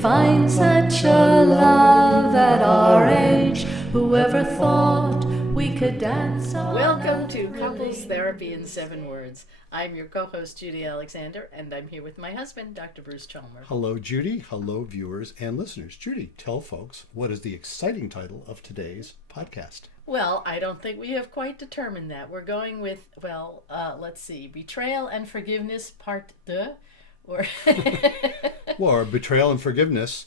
find such a love at our age. Whoever thought we could dance on Welcome to Couples Therapy in 7 Words. I'm your co-host, Judy Alexander, and I'm here with my husband, Dr. Bruce Chalmers. Hello, Judy. Hello, viewers and listeners. Judy, tell folks what is the exciting title of today's podcast? Well, I don't think we have quite determined that. We're going with, let's see, Betrayal and Forgiveness, Part 2. Or Betrayal and Forgiveness.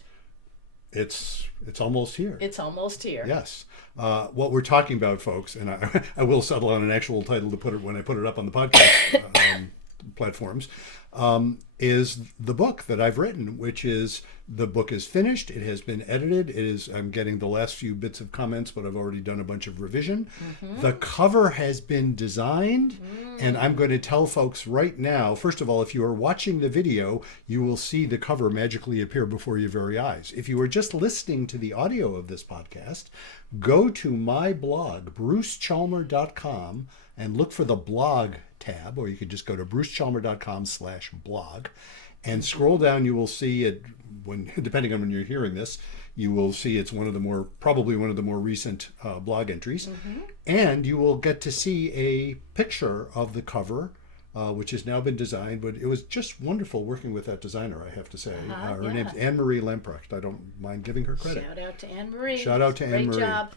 It's almost here. It's almost here. Yes. What we're talking about, folks, and I will settle on an actual title to put it when I put it up on the podcast platforms, is the book that I've written, which is, the book is finished. It has been edited. I'm getting the last few bits of comments, but I've already done a bunch of revision. Mm-hmm. The cover has been designed, and I'm going to tell folks right now, first of all, if you are watching the video, you will see the cover magically appear before your very eyes. If you are just listening to the audio of this podcast, go to my blog, brucechalmer.com, and look for the blog tab, or you could just go to brucechalmer.com/blog and scroll down. You will see it, when, depending on when you're hearing this, you will see it's probably one of the more recent blog entries. Mm-hmm. And you will get to see a picture of the cover, which has now been designed, but it was just wonderful working with that designer, I have to say. Her name's Anne-Marie Lemprecht. I don't mind giving her credit. Shout out to Anne-Marie. Shout out to Anne-Marie. Great job.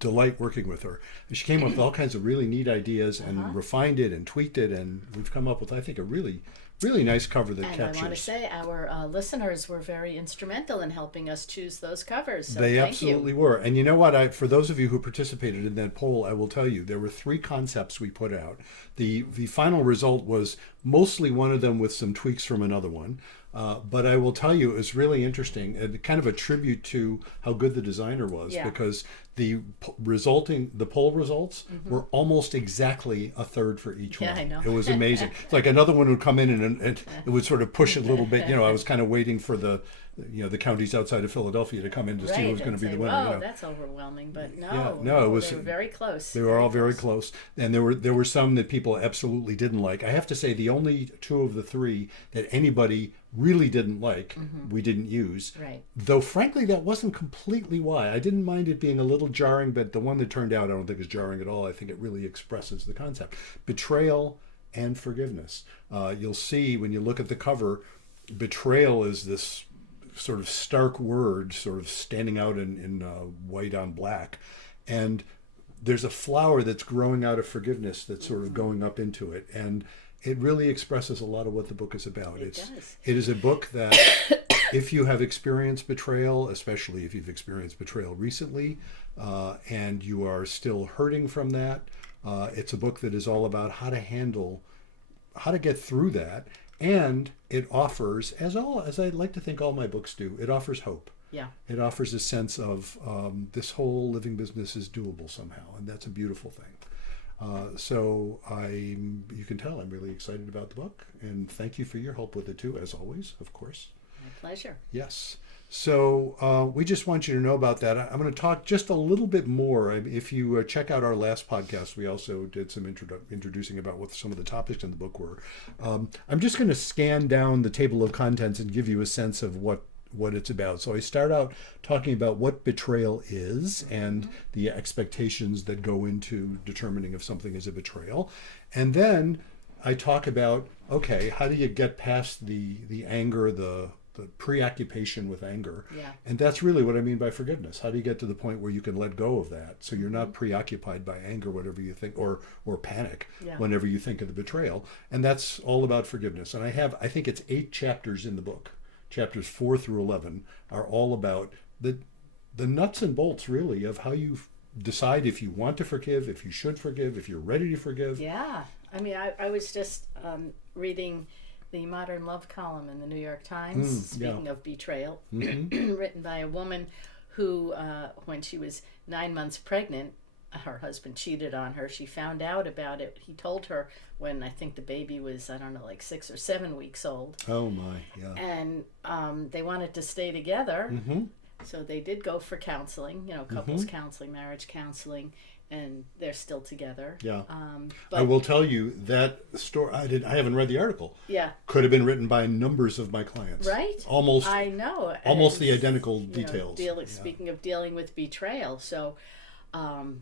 Delight working with her. She came up with all kinds of really neat ideas and refined it and tweaked it, and we've come up with, I think, a really nice cover that captures. And I want to say our listeners were very instrumental in helping us choose those covers. So they absolutely were. And you know what? For those of you who participated in that poll, I will tell you, there were 3 concepts we put out. The final result was mostly one of them with some tweaks from another one. But I will tell you, it was really interesting, and kind of a tribute to how good the designer was, because the poll results were almost exactly a third for each one. I know. It was amazing. It's like another one would come in and it would sort of push a little bit. I was kind of waiting for the counties outside of Philadelphia to come in to see who was going to be the winner. Oh, that's overwhelming, but no, it was. They were very close. They were all very close, and there were some that people absolutely didn't like. I have to say, the only 2 of the 3 that anybody really didn't like, we didn't use. Right. Though, frankly, that wasn't completely why. I didn't mind it being a little jarring, but the one that turned out, I don't think is jarring at all. I think it really expresses the concept. Betrayal and Forgiveness. You'll see when you look at the cover, betrayal is this sort of stark word, sort of standing out in white on black. And there's a flower that's growing out of forgiveness that's sort of going up into it. And it really expresses a lot of what the book is about. It does. It is a book that if you have experienced betrayal, especially if you've experienced betrayal recently, and you are still hurting from that, it's a book that is all about how to get through that. And it offers, as I like to think all my books do, it offers hope. Yeah. It offers a sense of this whole living business is doable somehow, and that's a beautiful thing. So you can tell I'm really excited about the book, and thank you for your help with it too, as always, of course. My pleasure. Yes. So we just want you to know about that. I'm going to talk just a little bit more. If you check out our last podcast, we also did some introducing about what some of the topics in the book were. I'm just going to scan down the table of contents and give you a sense of what it's about. So I start out talking about what betrayal is and the expectations that go into determining if something is a betrayal. And then I talk about, okay, how do you get past the anger, the preoccupation with anger? Yeah. And that's really what I mean by forgiveness. How do you get to the point where you can let go of that so you're not preoccupied by anger, whatever you think, or panic whenever you think of the betrayal? And that's all about forgiveness. And I think it's 8 chapters in the book. Chapters 4 through 11 are all about the nuts and bolts, really, of how you decide if you want to forgive, if you should forgive, if you're ready to forgive. Yeah. I mean, I was just reading the Modern Love column in the New York Times, speaking of betrayal, written by a woman who, when she was 9 months pregnant, her husband cheated on her. She found out about it. He told her when I think the baby was, I don't know, like 6 or 7 weeks old. Oh my, yeah. And they wanted to stay together. So they did go for counseling, couples counseling, marriage counseling. and they're still together. Yeah. But I will tell you that story. I haven't read the article. yeah, Could have been written by numbers of my clients. right. Almost. I know. Almost And, the identical you know, details. Yeah. Speaking of dealing with betrayal, so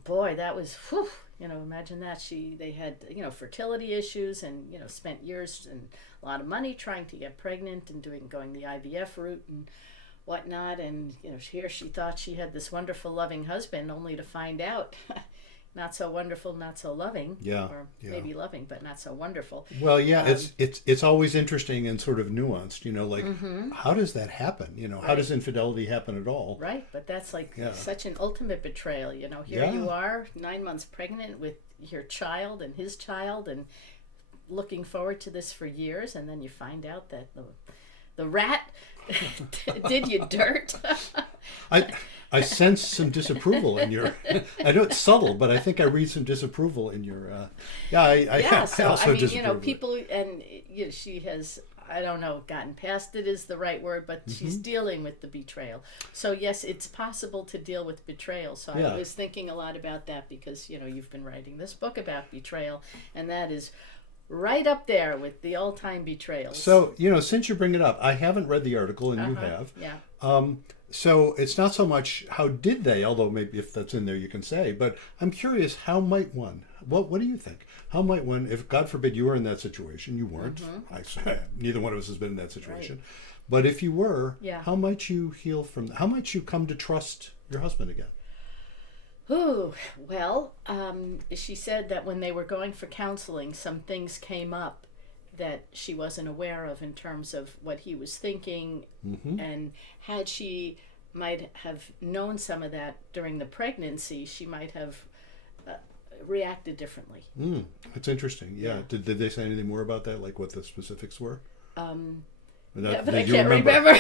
boy, that was whew, imagine that they had fertility issues, and spent years and a lot of money trying to get pregnant and going the IVF route and whatnot, and here she thought she had this wonderful loving husband, only to find out not so wonderful, not so loving. Yeah, or yeah. maybe loving but not so wonderful. Well, yeah, it's always interesting and sort of nuanced, like how does that happen? How does infidelity happen at all? Right, but that's like such an ultimate betrayal. Here you are, 9 months pregnant with your child and his child, and looking forward to this for years, and then you find out that the rat did you dirt. I sense some disapproval in your. I know it's subtle, but I think I read some disapproval in your. People, and she has. I don't know, gotten past it is the right word, but she's dealing with the betrayal. So yes, it's possible to deal with betrayal. So I was thinking a lot about that because you've been writing this book about betrayal, and that is right up there with the all-time betrayals. So since you bring it up, I haven't read the article, and you have. Yeah. So it's not so much how did they, although maybe if that's in there you can say, but I'm curious, how might one? What do you think? How might one, if God forbid you were in that situation, you weren't, neither one of us has been in that situation, right. But if you were, how might you heal from, how might you come to trust your husband again? Oh, well, she said that when they were going for counseling, some things came up that she wasn't aware of in terms of what he was thinking, and had she might have known some of that during the pregnancy, she might have reacted differently. That's interesting. Yeah. Did they say anything more about that, like what the specifics were? But I can't remember.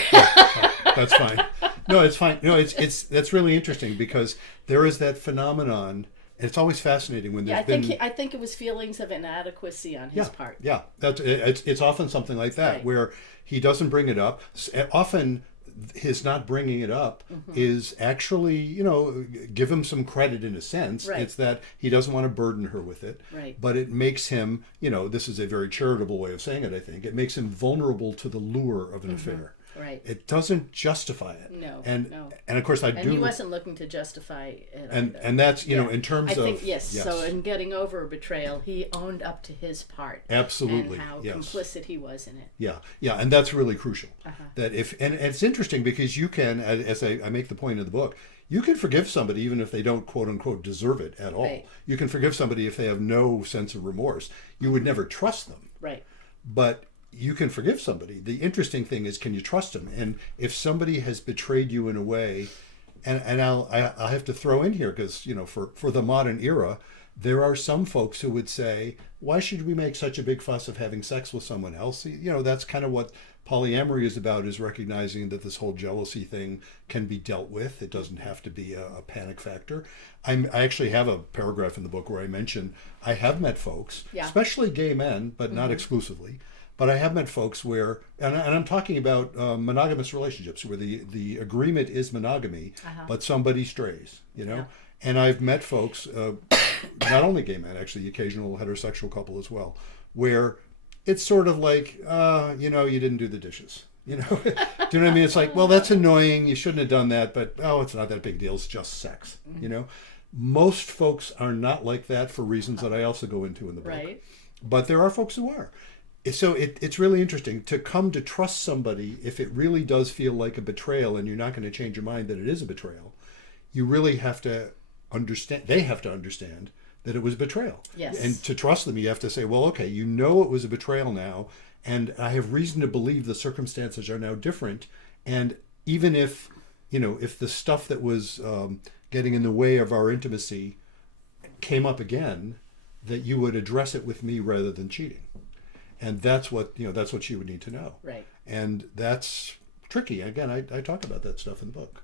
That's fine. No, it's fine. No, that's really interesting because there is that phenomenon. And it's always fascinating when there's I think it was feelings of inadequacy on his part. Yeah, it's often something like that where he doesn't bring it up. Often his not bringing it up is actually, give him some credit in a sense. Right. It's that he doesn't want to burden her with it. Right. But it makes him, this is a very charitable way of saying it, I think. It makes him vulnerable to the lure of an affair. Right. It doesn't justify it. No. And of course and he wasn't looking to justify it. And that's in terms of I think yes. So in getting over a betrayal, he owned up to his part. Absolutely. And how complicit he was in it. Yeah, and that's really crucial. That and it's interesting because you can, as I make the point in the book, you can forgive somebody even if they don't quote unquote deserve it at all. Right. You can forgive somebody if they have no sense of remorse. You would never trust them. Right. But you can forgive somebody. The interesting thing is, can you trust them? And if somebody has betrayed you in a way, and I'll have to throw in here because for the modern era, there are some folks who would say, why should we make such a big fuss of having sex with someone else? That's kind of what polyamory is about, is recognizing that this whole jealousy thing can be dealt with. It doesn't have to be a panic factor. I actually have a paragraph in the book where I mention I have met folks, especially gay men, but not exclusively. But I have met folks where, and I'm talking about monogamous relationships where the agreement is monogamy, but somebody strays, And I've met folks, not only gay men, actually, the occasional heterosexual couple as well, where it's sort of like, you didn't do the dishes. Do you know what I mean? It's like, well, that's annoying. You shouldn't have done that, but it's not that big deal. It's just sex. Most folks are not like that for reasons that I also go into in the book. Right. But there are folks who are. So it's really interesting to come to trust somebody if it really does feel like a betrayal and you're not going to change your mind that it is a betrayal. You really have to understand, they have to understand that it was betrayal. Yes. And to trust them, you have to say, well, okay, it was a betrayal now, and I have reason to believe the circumstances are now different. And even if, if the stuff that was getting in the way of our intimacy came up again, that you would address it with me rather than cheating. And that's what she would need to know. Right. And that's tricky. Again, I talk about that stuff in the book.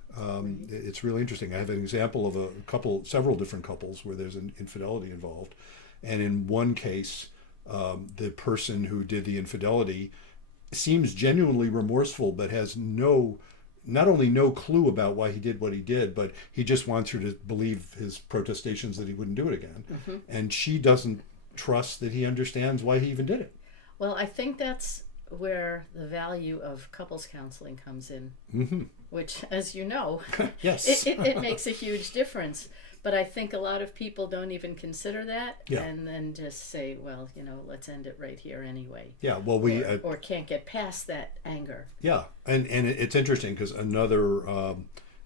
It's really interesting. I have an example of several different couples where there's an infidelity involved. And in one case, the person who did the infidelity seems genuinely remorseful, but has no not only no clue about why he did what he did, but he just wants her to believe his protestations that he wouldn't do it again. And she doesn't trust that he understands why he even did it. Well, I think that's where the value of couples counseling comes in, which, as you know, Yes. it makes a huge difference. But I think a lot of people don't even consider that, Yeah. and then just say, well, let's end it right here anyway. Yeah, well, we... or can't get past that anger. Yeah, and it's interesting because another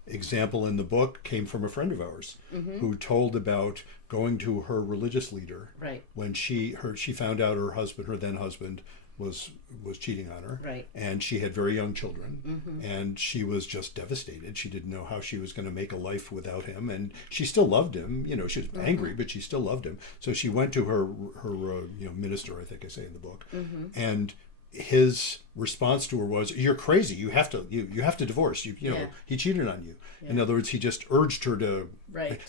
example in the book came from a friend of ours who told about going to her religious leader Right. when she found out her then husband was cheating on her, Right. and she had very young children, and she was just devastated. She didn't know how she was going to make a life without him, and she still loved him. She was angry, but she still loved him. So she went to her minister, I think I say in the book, and his response to her was, "You're crazy. You have to divorce. He cheated on you." Yeah. In other words, he just urged her to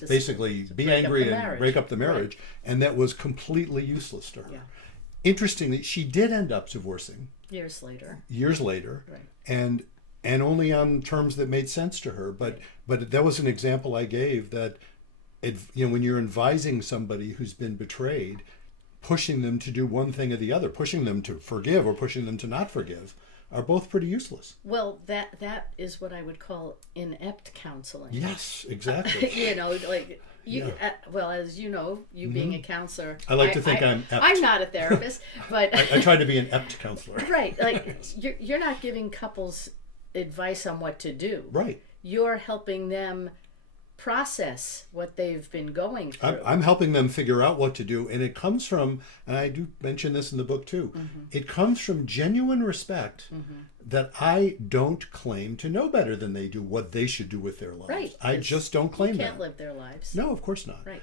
basically be angry and break up the marriage, and that was completely useless to her. Yeah. Interestingly, she did end up divorcing years later, right. and only on terms that made sense to her. But that was an example I gave that when you're advising somebody who's been betrayed, pushing them to do one thing or the other, pushing them to forgive or pushing them to not forgive, are both pretty useless. Well, that is what I would call inept counseling. Yes, exactly. Well, as you know, you being a counselor, I like to think I'm ept. I'm not a therapist, but I try to be an ept counselor. Right, like you're not giving couples advice on what to do. Right. You're helping them process what they've been going through. I'm helping them figure out what to do, and it comes from, and I do mention this in the book too, it comes from genuine respect that I don't claim to know better than they do what they should do with their lives. Right. I just don't claim that. You can't live their lives. No, of course not. Right.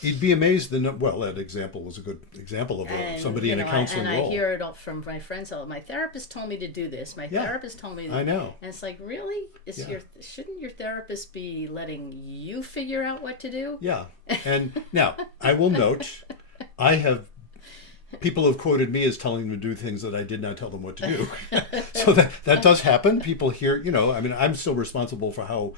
You'd be amazed that example was a good example of somebody in a counseling role. I hear it all from my friends. My therapist told me to do this. My therapist told me to. I know. And it's like, really? Shouldn't your therapist be letting you figure out what to do? Yeah. And now, I will note, people have quoted me as telling them to do things that I did not tell them what to do. So that does happen. People hear, I'm still responsible for how,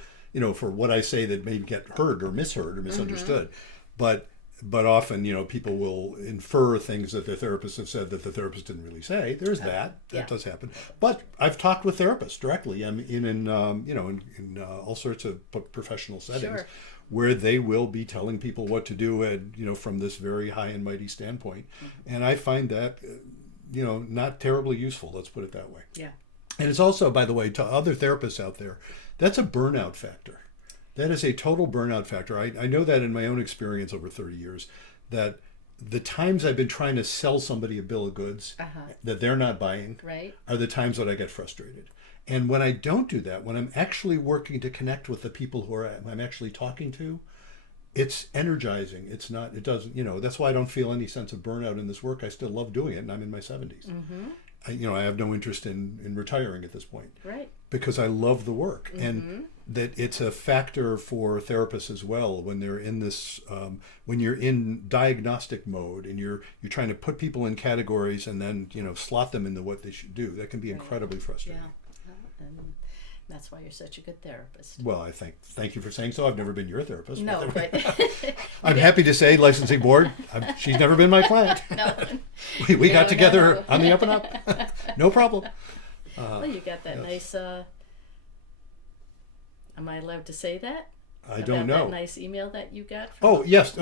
for what I say that may get heard or misheard or misunderstood. But often, people will infer things that their therapists have said that the therapist didn't really say. There's that does happen. But I've talked with therapists directly. I'm in all sorts of professional settings where they will be telling people what to do, from this very high and mighty standpoint. And I find that, not terribly useful. Let's put it that way. Yeah. And it's also, by the way, to other therapists out there, that's a burnout factor. That is a total burnout factor. I know that in my own experience over 30 years, that the times I've been trying to sell somebody a bill of goods that they're not buying are the times that I get frustrated. And when I don't do that, when I'm actually working to connect with the people who I'm actually talking to, it's energizing. It doesn't, that's why I don't feel any sense of burnout in this work. I still love doing it, and I'm in my 70s. I have no interest in retiring at this point. Right. Because I love the work. And that it's a factor for therapists as well when they're in this, when you're in diagnostic mode and you're trying to put people in categories and then, slot them into what they should do. That can be incredibly frustrating. Yeah. And that's why you're such a good therapist. Well, I thank you for saying so. I've never been your therapist. No, but I'm happy to say, licensing board, she's never been my client. No. we got together on the up and up. No problem. Well, you got that nice. Am I allowed to say that? I don't know. That nice email that you got. Yes.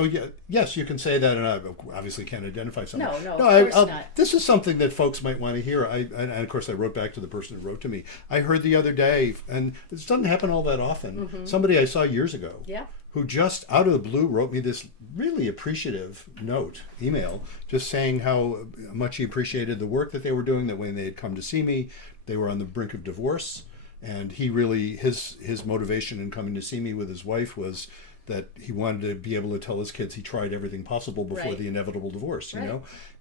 Yes, you can say that, and I obviously can't identify something. No, of course not. This is something that folks might want to hear. And of course, I wrote back to the person who wrote to me. I heard the other day, and this doesn't happen all that often. Somebody I saw years ago, who just out of the blue wrote me this really appreciative email, just saying how much he appreciated the work that they were doing. That when they had come to see me, they were on the brink of divorce. And he really, his motivation in coming to see me with his wife was that he wanted to be able to tell his kids he tried everything possible before the inevitable divorce,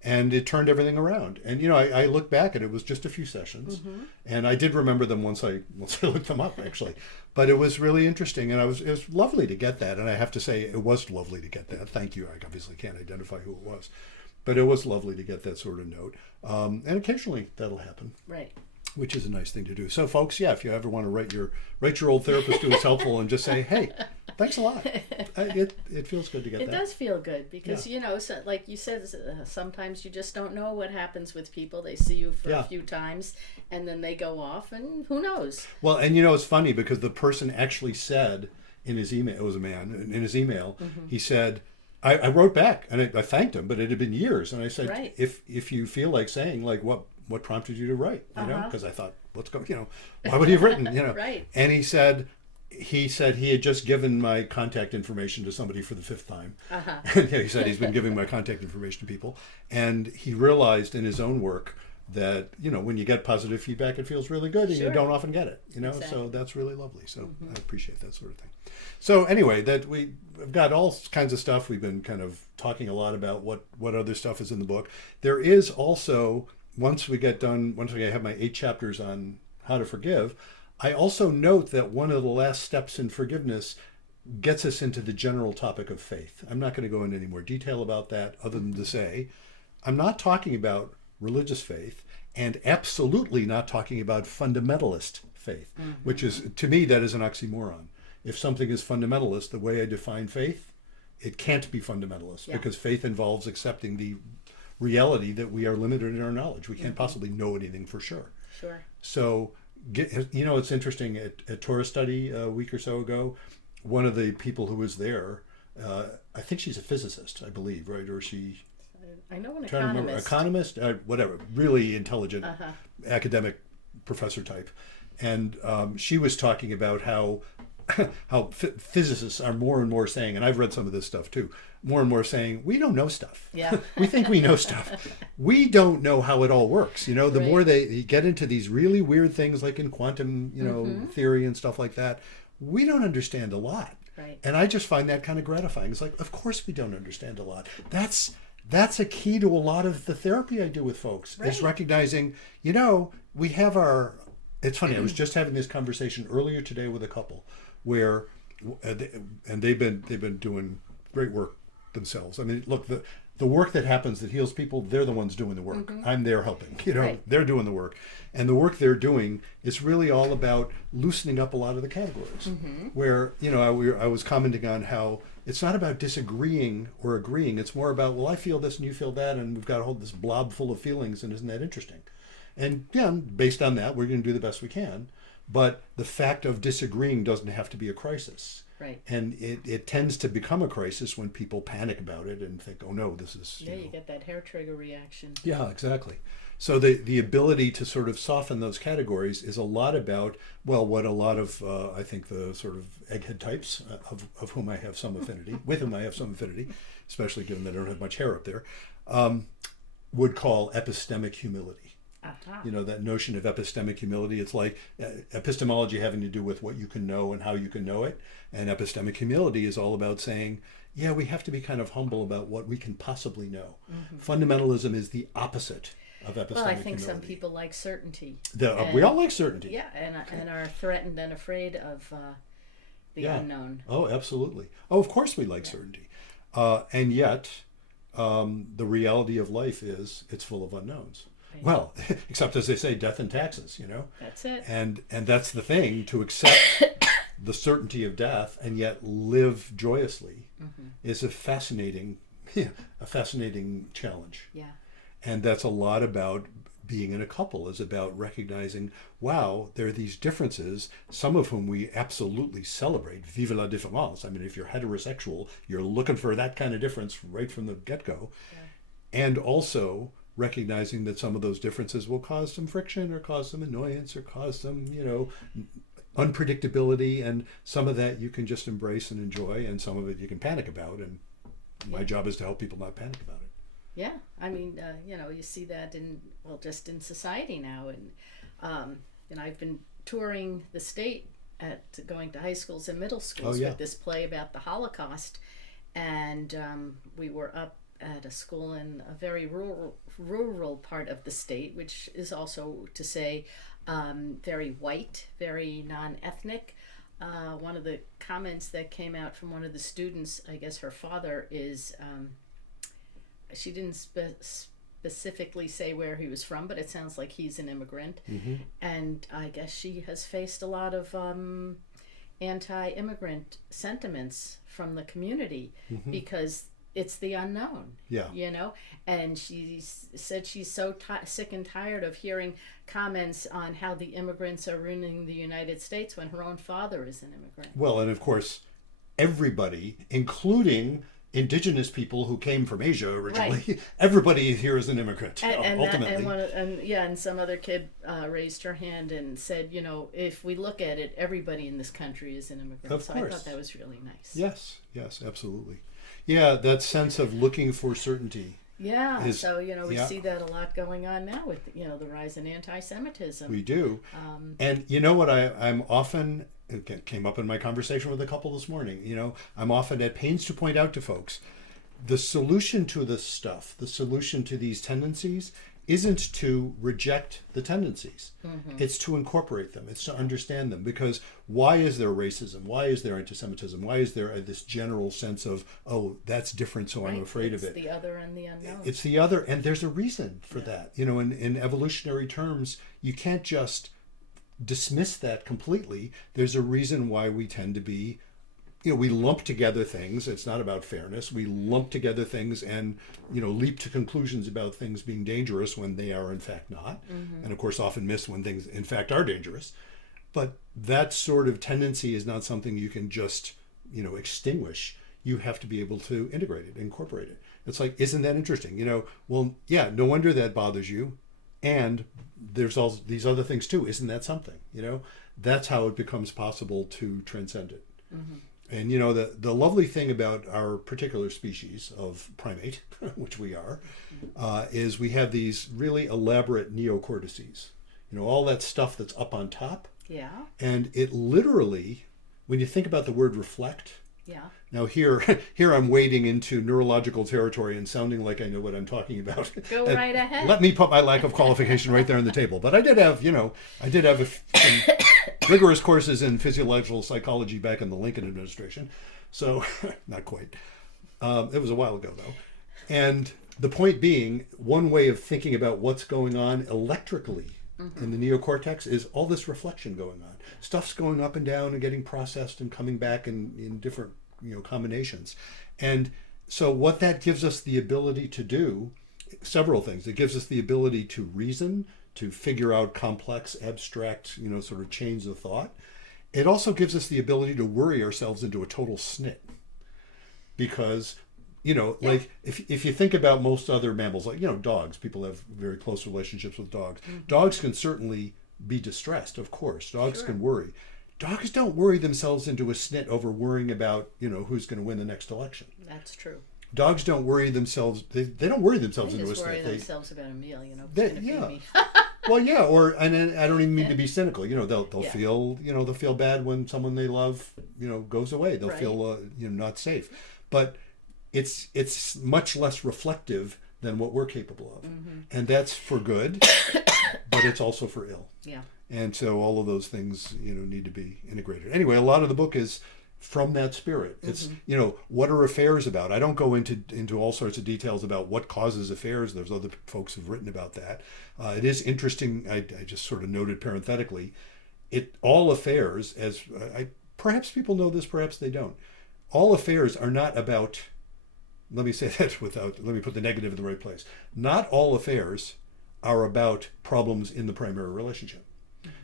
and it turned everything around. And, I look back and it was just a few sessions, and I did remember them once I looked them up, actually. But it was really interesting, and it was lovely to get that. And I have to say, it was lovely to get that. Thank you. I obviously can't identify who it was, but it was lovely to get that sort of note. And occasionally that'll happen. Right. which is a nice thing to do. So, folks, yeah, if you ever want to write your old therapist who was helpful and just say, hey, thanks a lot. It feels good to get It that. does feel good because, so, like you said, sometimes you just don't know what happens with people. They see you for a few times and then they go off and who knows? Well, and it's funny because the person actually said in his email, it was a man, in his email, he said, I wrote back and I thanked him, but it had been years. And I said, if you feel like saying, like, what prompted you to write, because I thought, what's going, why would he have written, Right. And he said he had just given my contact information to somebody for the 5th time. And he said he's been giving my contact information to people. And he realized in his own work that, when you get positive feedback, it feels really good and you don't often get it, Exactly. So that's really lovely. So I appreciate that sort of thing. So anyway, that we've got all kinds of stuff. We've been kind of talking a lot about what other stuff is in the book. There is also, once we have my 8 chapters on how to forgive, I also note that one of the last steps in forgiveness gets us into the general topic of faith. I'm not going to go into any more detail about that other than to say, I'm not talking about religious faith and absolutely not talking about fundamentalist faith, which is, to me, that is an oxymoron. If something is fundamentalist, the way I define faith, it can't be fundamentalist because faith involves accepting the reality that we are limited in our knowledge. We can't possibly know anything for sure. Sure. So, it's interesting, at Torah study a week or so ago, one of the people who was there, I think she's a physicist, I believe, right? Or she... I know an economist, whatever, really intelligent academic professor type. And she was talking about how physicists are more and more saying, and I've read some of this stuff too, more and more saying, we don't know stuff. Yeah. We think we know stuff. We don't know how it all works. The more they get into these really weird things like in quantum, theory and stuff like that, we don't understand a lot. Right. And I just find that kind of gratifying. It's like, of course we don't understand a lot. That's a key to a lot of the therapy I do with folks, is recognizing, we have it's funny, I was just having this conversation earlier today with a couple where, and they've been doing great work themselves. I mean, look, the work that happens that heals people, they're the ones doing the work. I'm there helping, they're doing the work. And the work they're doing is really all about loosening up a lot of the categories where, I was commenting on how it's not about disagreeing or agreeing. It's more about, well, I feel this and you feel that, and we've got this blob full of feelings, and isn't that interesting? And based on that, we're going to do the best we can. But the fact of disagreeing doesn't have to be a crisis. Right. And it tends to become a crisis when people panic about it and think, oh no, this is... You get that hair trigger reaction. Yeah, exactly. So the ability to sort of soften those categories is a lot about, what a lot of, I think, the sort of egghead types, of whom I have some affinity, with whom I have some affinity, especially given that I don't have much hair up there, would call epistemic humility. That notion of epistemic humility, it's like epistemology having to do with what you can know and how you can know it. And epistemic humility is all about saying, we have to be kind of humble about what we can possibly know. Fundamentalism is the opposite of epistemic humility. Well, I think some people like certainty. We all like certainty. Yeah, and are threatened and afraid of the unknown. Oh, absolutely. Oh, of course we like certainty. And yet, the reality of life is it's full of unknowns. Well, except as they say, death and taxes, That's it. And that's the thing, to accept the certainty of death and yet live joyously is a fascinating challenge. Yeah. And that's a lot about being in a couple, is about recognizing, wow, there are these differences, some of whom we absolutely celebrate. Vive la différence. I mean, if you're heterosexual, you're looking for that kind of difference right from the get-go. Yeah. And also recognizing that some of those differences will cause some friction or cause some annoyance or cause some, unpredictability, and some of that you can just embrace and enjoy, and some of it you can panic about, and my job is to help people not panic about it. Yeah, I mean, you see that just in society now, and I've been touring the state going to high schools and middle schools with this play about the Holocaust, and we were up at a school in a very rural part of the state, which is also to say very white, very non-ethnic. One of the comments that came out from one of the students, I guess her father is, she didn't specifically say where he was from, but it sounds like he's an immigrant. And I guess she has faced a lot of anti-immigrant sentiments from the community because it's the unknown. Yeah. You know, and she said she's so sick and tired of hearing comments on how the immigrants are ruining the United States when her own father is an immigrant. Well, and of course, everybody, including indigenous people who came from Asia originally, Right. everybody here is an immigrant. And ultimately. and some other kid raised her hand and said, you know, if we look at it, everybody in this country is an immigrant. Of so course. I thought that was really nice. Yes, absolutely. Yeah, that sense of looking for certainty. Yeah, so, you know, we yeah. see that a lot going on now with, you know, the rise in anti-Semitism. We do. And you know what I'm often, it came up in my conversation with a couple this morning, you know, I'm often at pains to point out to folks, the solution to this stuff, the solution to these tendencies isn't to reject the tendencies. It's to incorporate them. It's to understand them. Because why is there racism? Why is there anti-Semitism? Why is there this general sense of, oh, that's different, so I'm afraid of it? It's the other and the unknown. It's the other, and there's a reason for that. You know, in evolutionary terms, you can't just dismiss that completely. There's a reason why we tend to be, you know, we lump together things. It's not about fairness. We lump together things and, you know, leap to conclusions about things being dangerous when they are in fact not. And of course often miss when things in fact are dangerous. But that sort of tendency is not something you can just, you know, extinguish. You have to be able to integrate it, incorporate it. It's like, isn't that interesting? You know, well, yeah, no wonder that bothers you. And there's all these other things too. Isn't that something? You know, that's how it becomes possible to transcend it. And you know, the lovely thing about our particular species of primate, which we are, is we have these really elaborate neocortices. You know, all that stuff that's up on top. Yeah. And it literally, when you think about the word reflect. Yeah. Now here I'm wading into neurological territory and sounding like I know what I'm talking about. Go right ahead. Let me put my lack of qualification right there on the table. But I did have, you know, some rigorous courses in physiological psychology back in the Lincoln administration. So, not quite. It was a while ago, though. And the point being, one way of thinking about what's going on electrically in the neocortex is all this reflection going on. Stuff's going up and down and getting processed and coming back in different, you know, combinations. And so what that gives us the ability to do, several things. It gives us the ability to reason, to figure out complex, abstract, you know, sort of chains of thought. It also gives us the ability to worry ourselves into a total snit. Because, you know, like if you think about most other mammals, like, you know, dogs, people have very close relationships with dogs. Dogs can certainly be distressed, of course. Dogs can worry. Dogs don't worry themselves into a snit over worrying about, you know, who's going to win the next election. That's true. Dogs don't worry themselves. They don't worry themselves They into a just worry snit. themselves about a meal, you know. Yeah. Well, yeah, and I don't even mean to be cynical. You know, they'll feel, you know, they'll feel bad when someone they love, you know, goes away. They'll feel, you know, not safe. But it's much less reflective than what we're capable of, and that's for good, but it's also for ill. Yeah. And so all of those things, you know, need to be integrated. Anyway, a lot of the book is from that spirit. It's, you know, what are affairs about? I don't go into all sorts of details about what causes affairs. There's other folks who've written about that. It is interesting. I just sort of noted parenthetically, all affairs, as perhaps people know this, perhaps they don't. All affairs are not about, let me say that let me put the negative in the right place. Not all affairs are about problems in the primary relationship.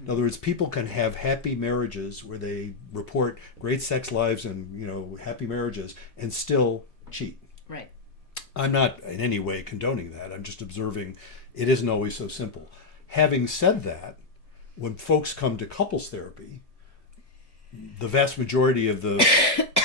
In other words, people can have happy marriages where they report great sex lives and, you know, happy marriages and still cheat. Right. I'm not in any way condoning that. I'm just observing it isn't always so simple. Having said that, when folks come to couples therapy, the vast majority of the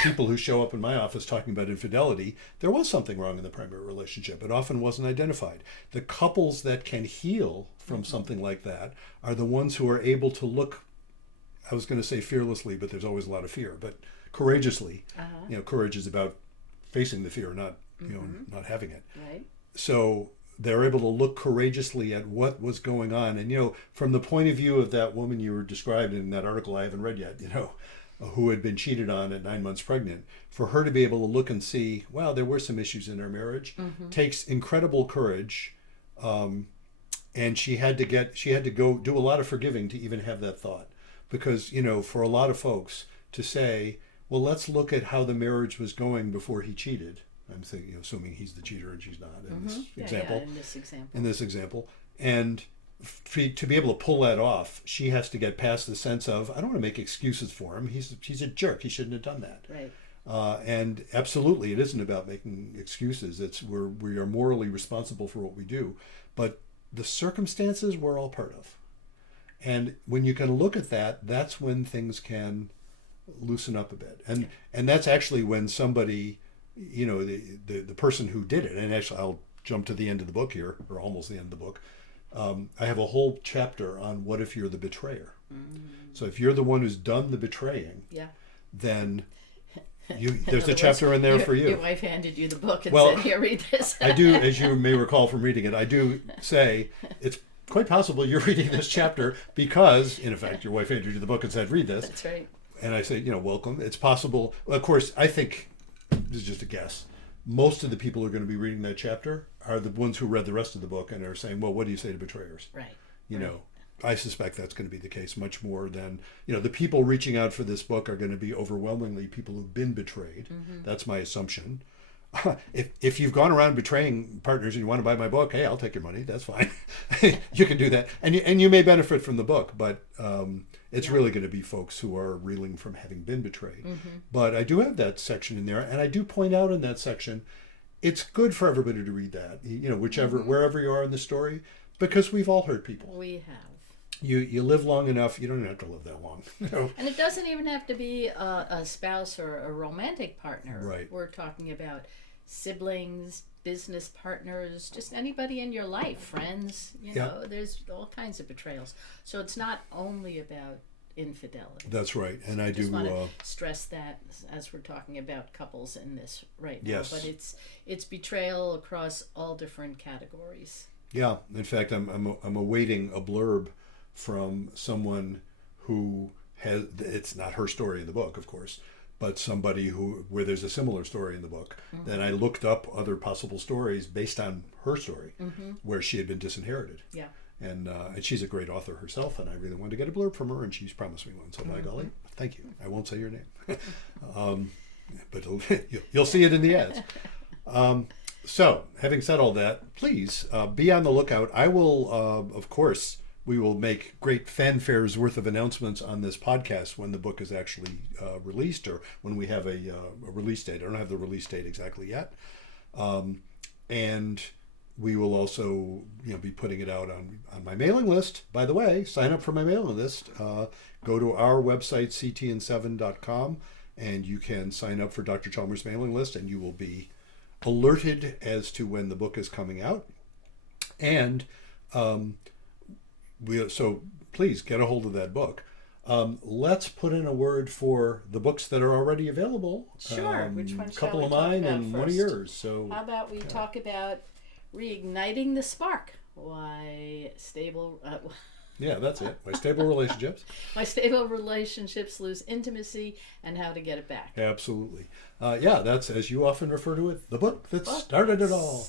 people who show up in my office talking about infidelity, there was something wrong in the primary relationship. It often wasn't identified. The couples that can heal from something like that are the ones who are able to look, I was going to say fearlessly, but there's always a lot of fear, but courageously. You know, courage is about facing the fear, not, you know, not having it. Right. So they're able to look courageously at what was going on. And, you know, from the point of view of that woman you were described in that article I haven't read yet, you know, who had been cheated on at 9 months pregnant, for her to be able to look and see, wow, there were some issues in our marriage, takes incredible courage. And she had to go do a lot of forgiving to even have that thought, because for a lot of folks to say, well, let's look at how the marriage was going before he cheated. I'm thinking, assuming he's the cheater and she's not in this example. In this example, and to be able to pull that off, she has to get past the sense of, I don't want to make excuses for him. He's a jerk. He shouldn't have done that. Right. And absolutely, it isn't about making excuses. We are morally responsible for what we do, but the circumstances we're all part of. And when you can look at that, that's when things can loosen up a bit. And that's actually when somebody, the person who did it, and actually I'll jump to the end of the book here, or almost the end of the book. I have a whole chapter on what if you're the betrayer. So if you're the one who's done the betraying, then there's a chapter in there for you. Your wife handed you the book and said, here, read this. I do, as you may recall from reading it, I do say it's quite possible you're reading this chapter because, in effect, your wife handed you the book and said, read this. That's right. And I say, welcome. It's possible. Of course, I think, this is just a guess, most of the people who are going to be reading that chapter are the ones who read the rest of the book and are saying, well, what do you say to betrayers? Right. I suspect that's going to be the case much more than, the people reaching out for this book are going to be overwhelmingly people who've been betrayed. That's my assumption. If you've gone around betraying partners and you want to buy my book, hey, I'll take your money. That's fine. You can do that. And you may benefit from the book, but it's really going to be folks who are reeling from having been betrayed. But I do have that section in there, and I do point out in that section, it's good for everybody to read that, wherever you are in the story, because we've all hurt people. We have. You live long enough, you don't have to live that long. And it doesn't even have to be a spouse or a romantic partner. Right. We're talking about siblings, business partners, just anybody in your life, friends. There's all kinds of betrayals. So it's not only about infidelity. That's right. And I just do want to stress that as we're talking about couples in this right now. Yes. But it's betrayal across all different categories. Yeah. In fact, I'm awaiting a blurb from someone who has, it's not her story in the book, of course, but somebody where there's a similar story in the book. Then I looked up other possible stories based on her story, where she had been disinherited. Yeah. And she's a great author herself, and I really wanted to get a blurb from her, and she's promised me one. So by golly, thank you. I won't say your name, but you'll see it in the ads. So, having said all that, please be on the lookout. I will, of course, we will make great fanfares worth of announcements on this podcast when the book is actually released, or when we have a release date. I don't have the release date exactly yet. And we will also be putting it out on my mailing list. By the way, sign up for my mailing list. Go to our website, ctn7.com, and you can sign up for Dr. Chalmers' mailing list, and you will be alerted as to when the book is coming out. And so please get a hold of that book. Let's put in a word for the books that are already available. Sure. Which one? A couple of mine and one of yours. So how about we talk about reigniting the spark? Why stable? Yeah, that's it. My stable relationships. My stable relationships lose intimacy, and how to get it back. Absolutely. That's, as you often refer to it, the book that started it all.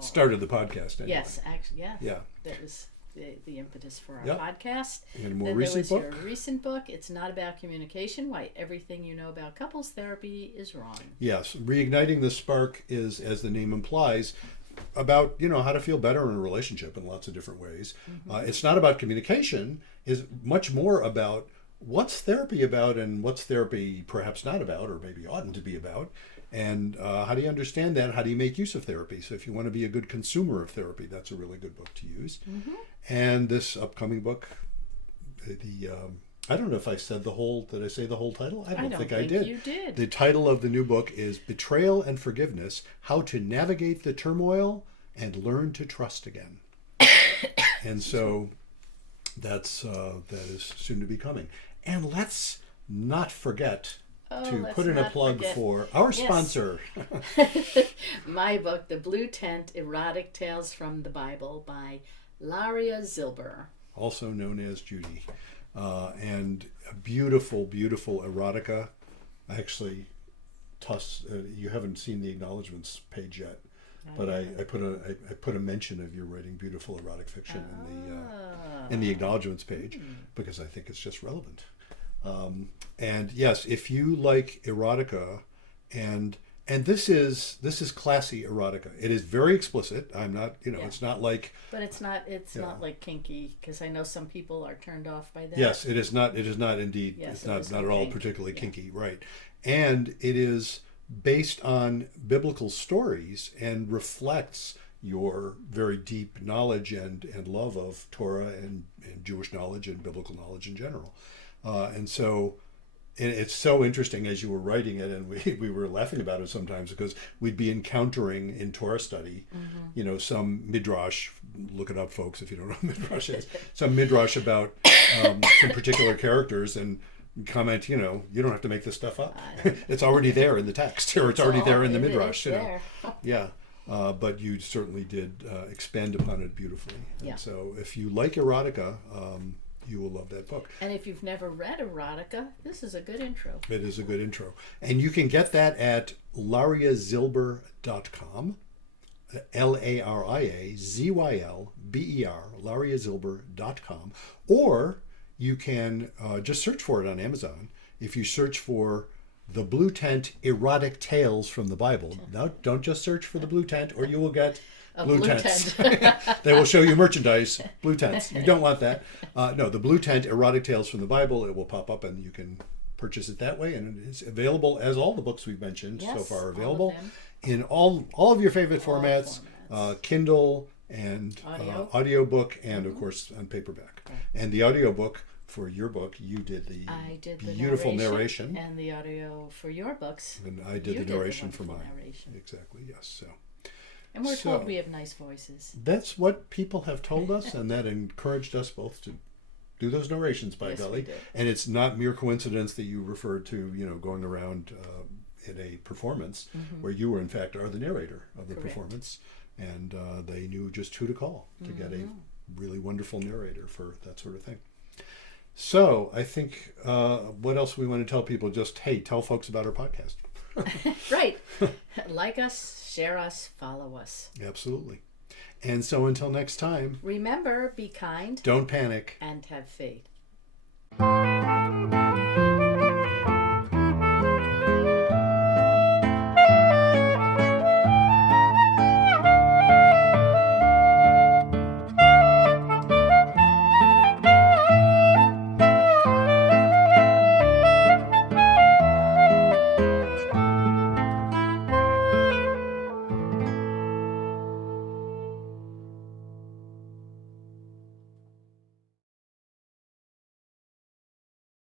Started the podcast. Anyway. Yes, actually, yeah. Yeah. That was the impetus for our podcast. And a more then recent there was book. Your recent book. It's not about communication. Why everything you know about couples therapy is wrong. Yes, reigniting the spark is, as the name implies, about how to feel better in a relationship in lots of different ways. It's not about communication. Is much more about what's therapy about and what's therapy perhaps not about, or maybe oughtn't to be about. And how do you understand that? How do you make use of therapy? So if you want to be a good consumer of therapy, that's a really good book to use. And this upcoming book, I don't know if I said did I say the whole title? I don't think I did. You did. The title of the new book is Betrayal and Forgiveness: How to Navigate the Turmoil and Learn to Trust Again. And so that is soon to be coming. And let's not forget to put in a plug for our sponsor. My book, The Blue Tent, Erotic Tales from the Bible by Laria Zilber. Also known as Judy. And a beautiful, beautiful erotica. Actually, you haven't seen the acknowledgments page yet. but I put a mention of your writing beautiful erotic fiction in the acknowledgments page because I think it's just relevant. And yes, if you like erotica, and this is classy erotica. It is very explicit. I'm not, it's not like. But it's not like kinky, because I know some people are turned off by that. Yes, it is not. It is not indeed. Yes, it's not at all particularly kinky, right? And it is based on biblical stories and reflects your very deep knowledge and love of Torah and Jewish knowledge and biblical knowledge in general. And so it's so interesting as you were writing it, and we were laughing about it sometimes because we'd be encountering in Torah study, some midrash. Look it up, folks, if you don't know what midrash is. Some midrash about some particular characters, and comment, you don't have to make this stuff up. It's already there in the text, or it's already there in the midrash. Yeah. But you certainly did expand upon it beautifully. And so if you like erotica, you will love that book. And if you've never read erotica, this is a good intro. It is a good intro. And you can get that at lariazilber.com, LARIAZYLBER, lariazilber.com. Or you can just search for it on Amazon. If you search for The Blue Tent Erotic Tales from the Bible. Now, don't just search for the Blue Tent, or you will get blue tents. They will show you merchandise, blue tents. You don't want that. No, The Blue Tent Erotic Tales from the Bible. It will pop up, and you can purchase it that way. And it's available, as all the books we've mentioned so far are available, in all of your favorite formats. Kindle and audiobook, and of course on paperback. And the audiobook for your book, you did the beautiful narration. And the audio for your books. And I did the narration for mine. Exactly, yes. So. And we're told we have nice voices. That's what people have told us, and that encouraged us both to do those narrations, by golly. And it's not mere coincidence that you referred to, going around in a performance where you were, in fact, are the narrator of the performance. And they knew just who to call to get a really wonderful narrator for that sort of thing. So I think what else we want to tell people? Just, hey, tell folks about our podcast. Right. Like us, share us, follow us. Absolutely. And so until next time, remember, be kind, don't panic, and have faith.